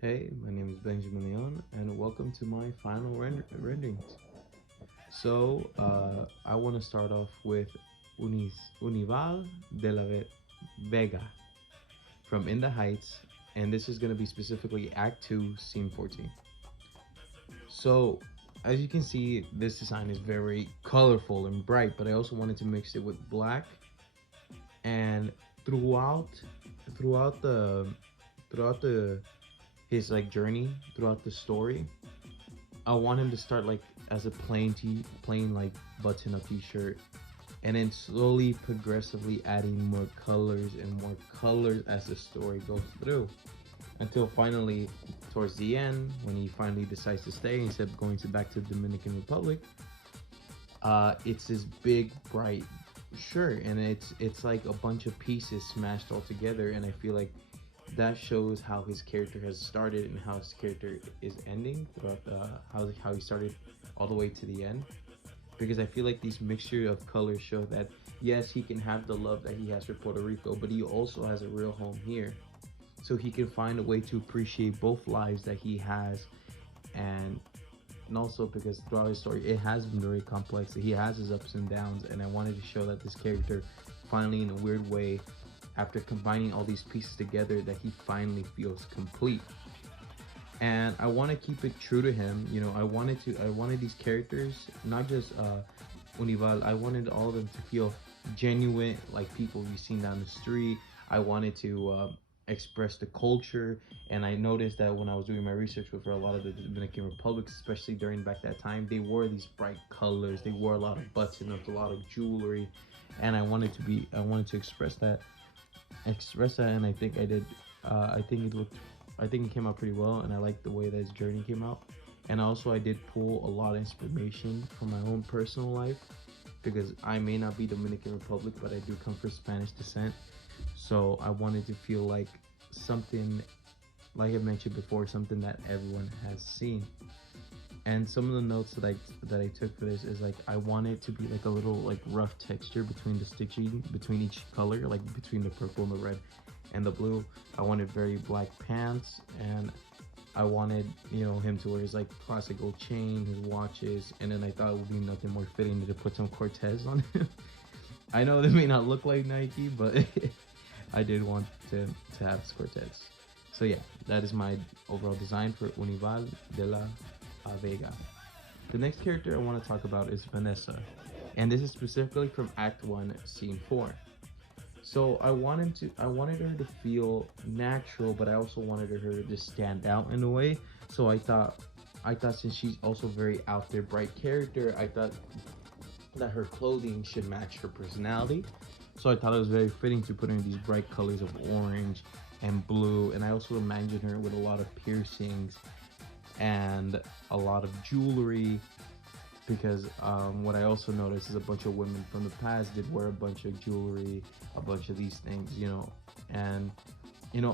Hey, my name is Benjamin Leon, and welcome to my final renderings. I want to start off with Unival de la Vega from In the Heights, and this is going to be specifically Act 2, Scene 14. So, as you can see, this design is very colorful and bright, but I also wanted to mix it with black. And throughout, throughout the, throughout the his like journey, throughout the story, I want him to start like as a plain like button up t-shirt, and then slowly, progressively adding more colors and more colors as the story goes through, until finally, towards the end, when he finally decides to stay instead of going to back to the Dominican Republic, it's this big bright shirt, and it's like a bunch of pieces smashed all together, and I feel like that shows how his character has started and how his character is ending throughout how he started all the way to the end, because I feel like these mixture of colors show that yes, he can have the love that he has for Puerto Rico, but he also has a real home here, so he can find a way to appreciate both lives that he has. And and also because throughout his story it has been very complex, he has his ups and downs, and I wanted to show that this character finally, in a weird way, after combining all these pieces together, that he finally feels complete. And I want to keep it true to him. I wanted these characters, not just Unival. I wanted all of them to feel genuine, like people you've seen down the street. I wanted to express the culture, and I noticed that when I was doing my research with, for a lot of the Dominican republics, especially during back that time, they wore these bright colors. They wore a lot of button-ups, a lot of jewelry, and I wanted to express that, and I think I did. I think it came out pretty well, and I like the way that his journey came out. And also, I did pull a lot of inspiration from my own personal life, because I may not be Dominican Republic, but I do come from Spanish descent. So I wanted to feel like something, like I mentioned before, something that everyone has seen. And some of the notes that I took for this is like I want it to be like a little like rough texture between the stitching between each color, like between the purple and the red and the blue. I wanted very black pants, and I wanted, him to wear his like classic gold chain, his watches, and then I thought it would be nothing more fitting than to put some Cortez on him. I know they may not look like Nike, but I did want to have Cortez. So yeah, that is my overall design for Unival de la Vega. The next character I want to talk about is Vanessa, and this is specifically from Act 1, Scene 4. So I wanted her to feel natural, but I also wanted her to stand out in a way. So I thought since she's also very out there, bright character, I thought that her clothing should match her personality. So I thought it was very fitting to put her in these bright colors of orange and blue, and I also imagined her with a lot of piercings and a lot of jewelry, because what I also noticed is a bunch of women from the past did wear a bunch of jewelry, a bunch of these things, and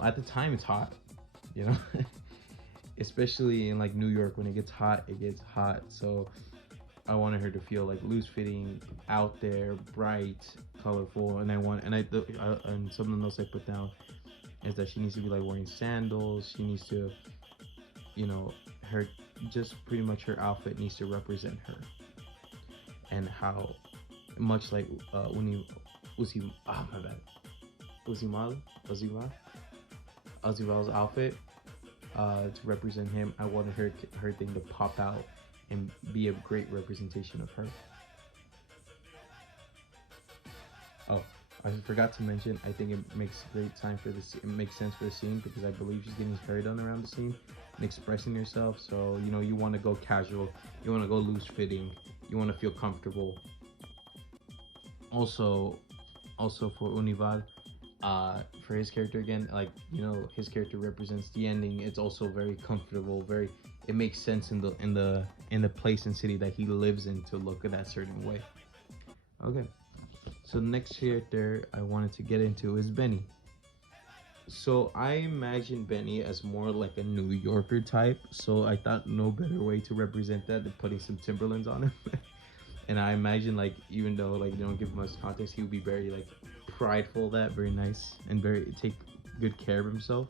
at the time it's hot, you know, especially in like New York. When it gets hot. So I wanted her to feel like loose fitting, out there, bright, colorful, and and some of the notes I put down is that she needs to be like wearing sandals. She needs to, her, just pretty much her outfit needs to represent her, and how much like my bad, Uzimal, Uzimal, Uzimal's outfit, to represent him. I wanted her thing to pop out and be a great representation of her. Oh, I forgot to mention, I think it makes great time for this. It makes sense for the scene because I believe she's getting her hair done around the scene and expressing herself. So you want to go casual, you want to go loose fitting, you want to feel comfortable. Also, for Unival, for his character again, like his character represents the ending. It's also very comfortable, very. It makes sense in the place and city that he lives in to look at that certain way. Okay. So the next character I wanted to get into is Benny. So I imagine Benny as more like a New Yorker type. So I thought no better way to represent that than putting some Timberlands on him. And I imagine, like, even though like they don't give much context, he would be very like prideful, that very nice and very take good care of himself.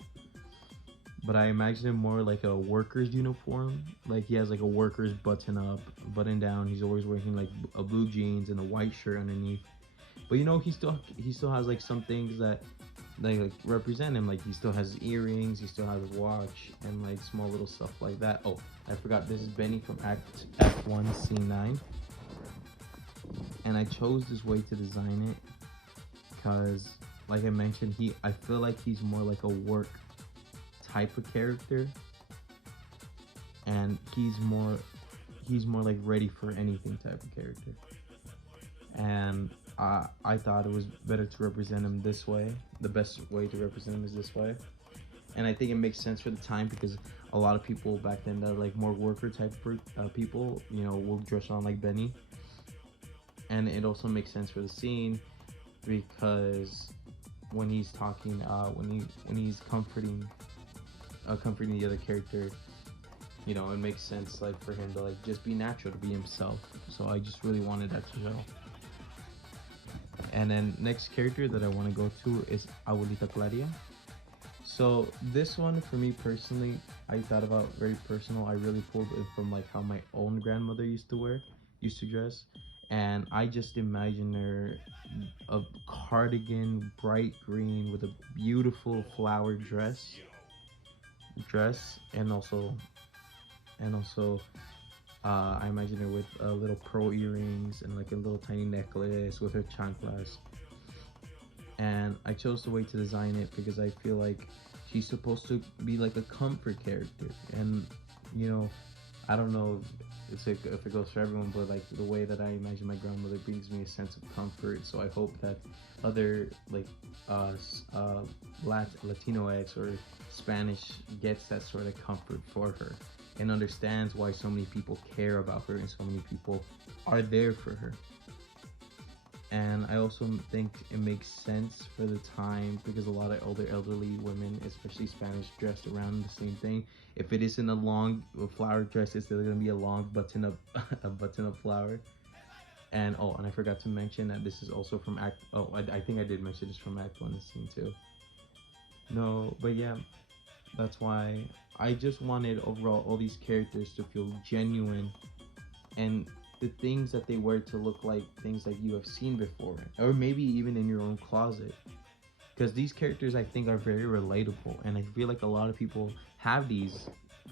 but I imagine him more like a worker's uniform. Like he has like a worker's button down. He's always wearing like a blue jeans and a white shirt underneath. But you know, he still has like some things that like represent him. Like he still has earrings, he still has a watch, and like small little stuff like that. Oh, I forgot. This is Benny from Act 1, Scene 9, and I chose this way to design it because, like I mentioned, I feel like he's more like a work type of character, and he's more like ready for anything type of character. And I thought it was better to represent him this way. The best way to represent him is this way, and I think it makes sense for the time because a lot of people back then that are like more worker type people, will dress on like Benny, and it also makes sense for the scene because when he's talking, when he's comforting the other character, it makes sense like for him to like just be natural, to be himself. So I just really wanted that to show. And then next character that I want to go to is Abuelita Claria. So this one for me personally, I thought about very personal. I really pulled it from like how my own grandmother used to dress, and I just imagine her a cardigan, bright green with a beautiful flower dress, and also I imagine her with little pearl earrings and like a little tiny necklace with her chanclas. And I chose the way to design it because I feel like she's supposed to be like a comfort character. And I don't know if it goes for everyone, but like the way that I imagine my grandmother brings me a sense of comfort. So I hope that other like Latinx or Spanish gets that sort of comfort for her and understands why so many people care about her and so many people are there for her. And I also think it makes sense for the time because a lot of older elderly women, especially Spanish, dressed around the same thing. If it isn't a long flower dress, it's still gonna be a long button up a button up flower. And I forgot to mention that this is also from Act. Oh, I think I did mention this from Act 1 Scene 2. No, but yeah, that's why I just wanted overall all these characters to feel genuine, and the things that they wear to look like things that you have seen before, or maybe even in your own closet. Because these characters, I think, are very relatable, and I feel like a lot of people have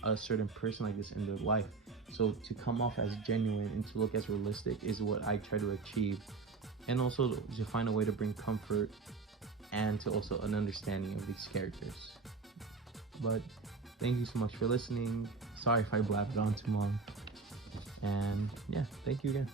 a certain person like this in their life. So to come off as genuine and to look as realistic is what I try to achieve, and also to find a way to bring comfort and to also an understanding of these characters. But thank you so much for listening. Sorry if I blabbed on too long. And yeah, thank you again.